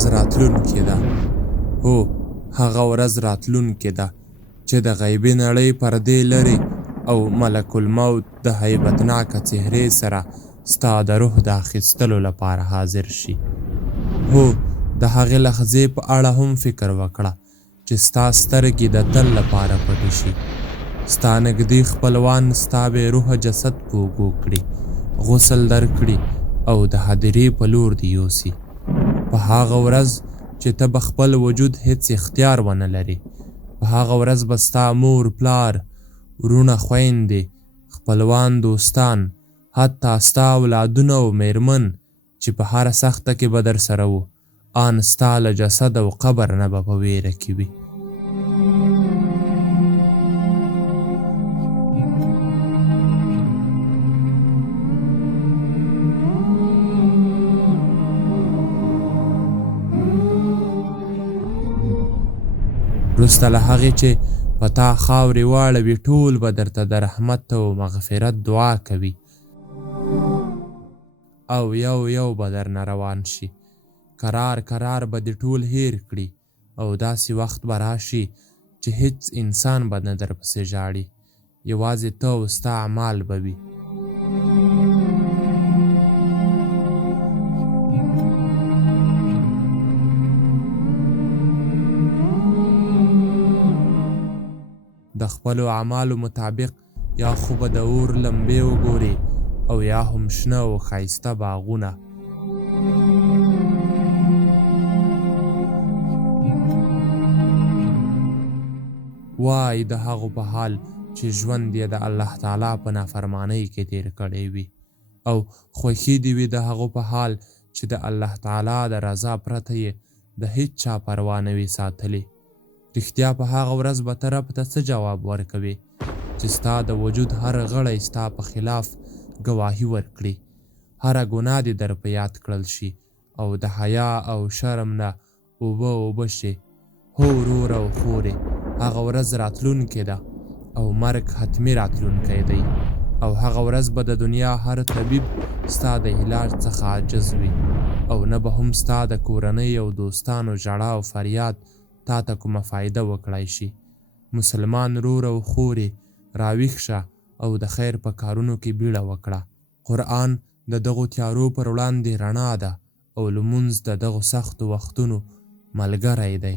ورځ راتلونکې ده. هو، هغه ورځ راتلونکې ده چې د غیبي نړۍ پردې لرې او ملک الموت د هیبتناکه څهرې سره ستا د روح د اخیستلو لپاره حاضر شي. هو، د هغې لحظې په اړه هم فکر وکړه چې ستا سترګې د تل لپاره پټې شي. ستا نږدې خپلوان ستا بې روحه جسد په اوږو کړي، غسل درکړي او د هدیرې په لور دې یوسي. په هغه ورځ چې ته به خپل وجود هیڅ اختیار ونه لري. په هغه ورځ به ستا مور، پلار، ورونه، خویندې، خپلوان، دوستان، حتی ستا اولادونه او میرمن چې په هره سخته کې به در سره وو، آن ستا له جسد او قبر نه به په ویره کې وي. وروسته له هغې چې په تا خاورې واړوي، ټول به درته د رحمت او مغفرت دعا کوي او یو یو به درنه روان شي. کرار کرار به دې ټول هیر کړي او داسې وخت به راشي چې هیڅ انسان به نه درپسې ژاړي، یوازې ته او ستا اعمال به وي. د خپلو اعمالو مطابق یا خو به د اور لمبې وګورې او یا هم شنه او ښایسته باغونه. وای د هغو په حال چې ژوند یې د الله تعالی په نافرمانۍ کې تیر کړی وي، او خوښي دې وي د هغو په حال چې د الله تعالی د رضا پرته یې د هیڅ چا پروا نه وي ساتلې. رښتیا په هغه ورځ به ته رب ته څه جواب ورکوې چې ستا د وجود هر غړی ستا په خلاف ګواهي ورکړي، هره ګناه دې در په یاد کړل شي او د حیا او شرم نه اوبه شي. هو وروره او خورې، هغه ورځ راتلونکې ده او مرګ حتمي راتلونکی دی، او هغه ورځ به د دنیا هر طبیب ستا د علاج څخه عاجز وي، او نه به هم ستا د کورنۍ او دوستانو ژړا او فریاد تا ته کومه فایده وکړای شي. مسلمان وروره او خورې، راویښ شه او د خیر په کارونو کې بیړه وکړه. قرآن د دغو تیارو پر وړاندې رڼا ده او لمونځ د دغو سختو وختونو ملګری دی.